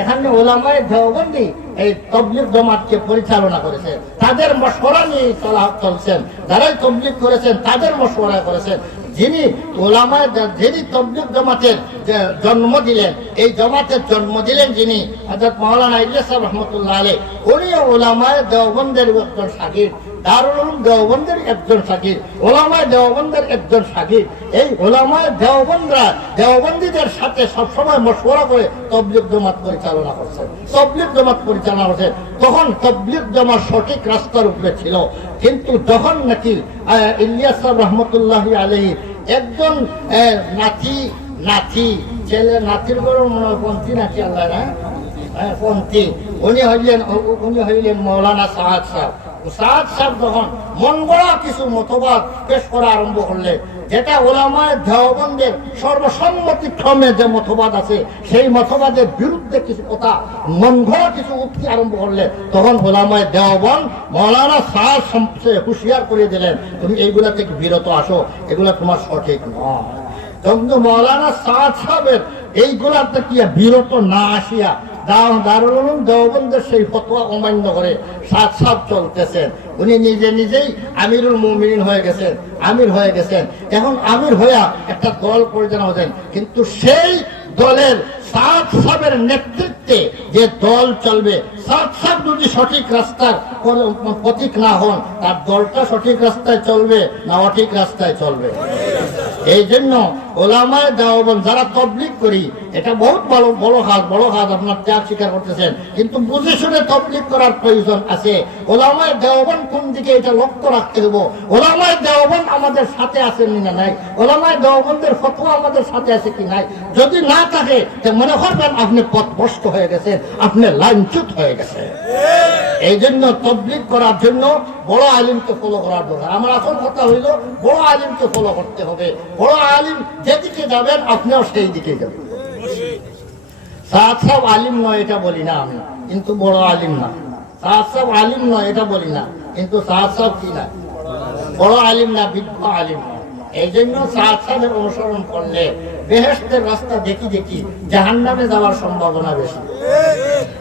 এখানে ওলামায় দেওবন্দি এই তবলিক জমাতকে পরিচালনা করেছে। তাদের মশকরা নিয়ে চলা চলছেন। যারাই তবলিক করেছেন, তাদের মশওরা করেছেন। যিনি ওলামায় যিনি তবলিক জমাতের জন্ম দিলেন, এই জমাতের জন্ম দিলেন যিনি হজরত মৌলানা ইলিয়াস রহমতুল্লাহ আলী উনি ওলামায় দেওবন্দের একজন সাকির সাথে সবসময় করে তবলিক জমাত পরিচালনা তবলিক জমাত পরিচালনা তখন তবলিক জমাত সঠিক রাস্তার উপরে ছিল। কিন্তু যখন নাকি ইলিয়াস রহমতুল্লাহ আলহী একজন নাতি নাতি ছেলে নাতির হয় পন্থী নাকি আল্লাহ হ্যাঁ, উনি হইলেন উনি হইলেন মৌলানা সাহাদ সাহেব। সাহেব যখন কিছু পেশ করা আরম্ভ করলেন যেটা ওলামায় দেওবন্দের সর্বসম্মতি ক্রমে যে আছে, সেই মতবাদের বিরুদ্ধে কিছু কথা মন গড়া কিছু উক্তি আরম্ভ করলে, তখন ওলামায় দেওবন মৌলানা সাদ হুঁশিয়ার করে দিলেন, তুমি এইগুলা থেকে বিরত আসো, এগুলা তোমার সঠিক নয়। কিন্তু মৌলানা সাদ সাহেবের এইগুলাতে কি বিরত না আসিয়া উনি নিজে নিজেই আমিরুল হয়ে গেছেন, আমির হয়ে গেছেন। এখন আমির একটা দল পরিচালনা হতেন। কিন্তু সেই দলের সাত সাবের নেতৃত্বে যে দল চলবে, সাত সাব যদি সঠিক রাস্তার প্রতীক না হন, তার দলটা সঠিক রাস্তায় চলবে না অঠিক রাস্তায় চলবে? এই জন্য ওলামায় দেওয়ান যারা তবলিক করি, এটা বহুত বড় বড় হাত বড় হাত আপনার ত্যাগ স্বীকার করতেছেন। কিন্তু বুঝে শুনে তবলিক করার প্রয়োজন আছে। ওলামায় দেওয়ান কোন দিকে এটা লক্ষ্য রাখতে দেবো ওলামায় দেওয়ান আমাদের সাথে আছেন না নাই? ওলামায় দেওয়ানদের ফতোয়া আমাদের সাথে আছে কি নাই? যদি না থাকে, তো মনে করবেন আপনি পথভ্রষ্ট হয়ে গেছেন, আপনি লাইনচ্যুত হয়ে গেছেন। এই জন্য তবলিক করার জন্য বড় আলিমকে ফলো করার দরকার। আমার আসল কথা হইল, বড় আলিমকে ফলো করতে হবে। বড় আলিম যেদিকে যাবেন, আপনিও সেই দিকে যাবেন। আলিম নয়, এটা বলি না আমি। কিন্তু বড় আলিম না। সাত সব আলিম নয়, এটা বলি না। কিন্তু সাত সব কি না? বড় আলিম না বিজ্ঞ আলিম। এই জন্য সালের অনুসরণ করলে বেহেস্তের রাস্তা দেখি দেখি জাহান নামে যাওয়ার সম্ভাবনা বেশি।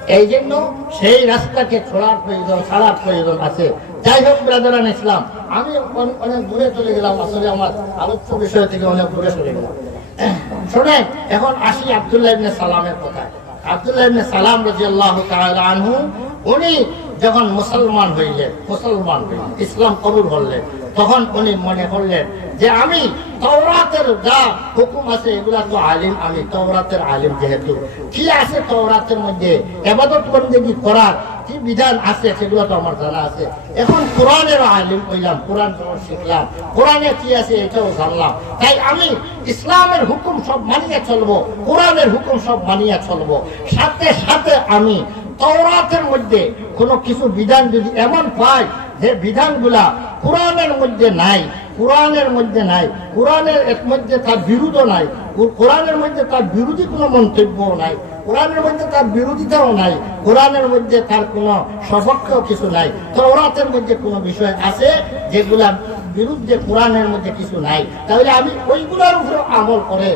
এই জন্য সেই রাস্তাকে ছোড়ার প্রয়োজন, ছাড়ার প্রয়োজন আছে। যাই হোক ব্রাদারান ইসলাম, আমি অনেক- দূরে চলে গেলাম, আসলে আমার আলোচ্য বিষয় থেকে অনেক দূরে চলে গেলাম। শোনে এখন আসি আবদুল্লাহ সালামের কথা আবদুল্লাহ সালাম রাজি আল্লাহ উনি যখন মুসলমান হইলেন, মুসলমান ইসলাম কবুল করলেন, তখন উনি মনে করলেন যে আমি তওরাতের যা হুকুম আছে, এগুলা তো আলিম, আমি তওরাতের আলিম যেহেতু। কি আছে তওরাতের মধ্যে? এবাদত বন্দেগী করার কি বিধান আছে? সেগুলো তো আমার জানা আছে। এখন কোরআনের আলিম কইলাম কোরআন যখন শিখলাম, কোরআনে কি আছে এটাও জানলাম। তাই আমি ইসলামের হুকুম সব মানিয়ে চলবো, কোরআনের হুকুম সব মানিয়ে চলবো। সাথে সাথে আমি তওরাতের মধ্যে কোনো কিছু বিধান যদি এমন পাই যে বিধানগুলা কোরআনের মধ্যে নাই, কোরআনের মধ্যে নাই, কোরআনের এর মধ্যে তার বিরুদ্ধ নাই কোরআনের মধ্যে তার বিরোধী কোনো মন্তব্যও নাই, কোরআনের মধ্যে তার বিরোধিতাও নাই, কোরআনের মধ্যে তার কোনো সপক্ষেও কিছু নাই, তওরাতের মধ্যে কোনো বিষয় আছে যেগুলা বিরুদ্ধে কোরআনের মধ্যে কিছু নাই। তাহলে আমি ওইগুলোর উপরে আমল করে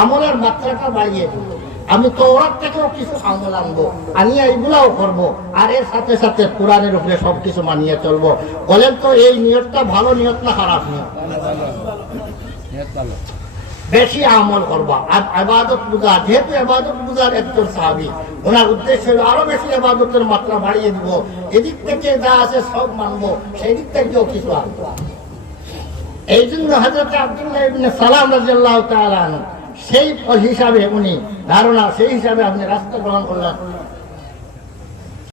আমলের মাত্রাটা বাড়িয়ে দেব আমি তওরাত থেকেও কিছু আমল আনব আনিয়ে এইগুলাও করব। আর এর সাথে সাথে কোরআনের উপরে সবকিছু মানিয়ে চলবো। বলেন তো, এই নিয়তটা ভালো নিয়ত না খারাপ নিয়ত? বেশি আমল করবা। আর আবাদত বুঝা, যেহেতু আবাদত বুঝার একজন সাহাবি, ওনার উদ্দেশ্য হলো আরও বেশি আবাদতের মাত্রা বাড়িয়ে দিব। এদিক থেকে যা আছে সব মানবো সেই দিক থেকেও কিছু আনব। এই জন্য হাজরত আব্দুল্লাহ ইবনে সালাম রাদিয়াল্লাহু তাআলা সেই হিসাবে উনি ধারণা সেই হিসাবে আপনি রাস্তা গ্রহণ করলেন।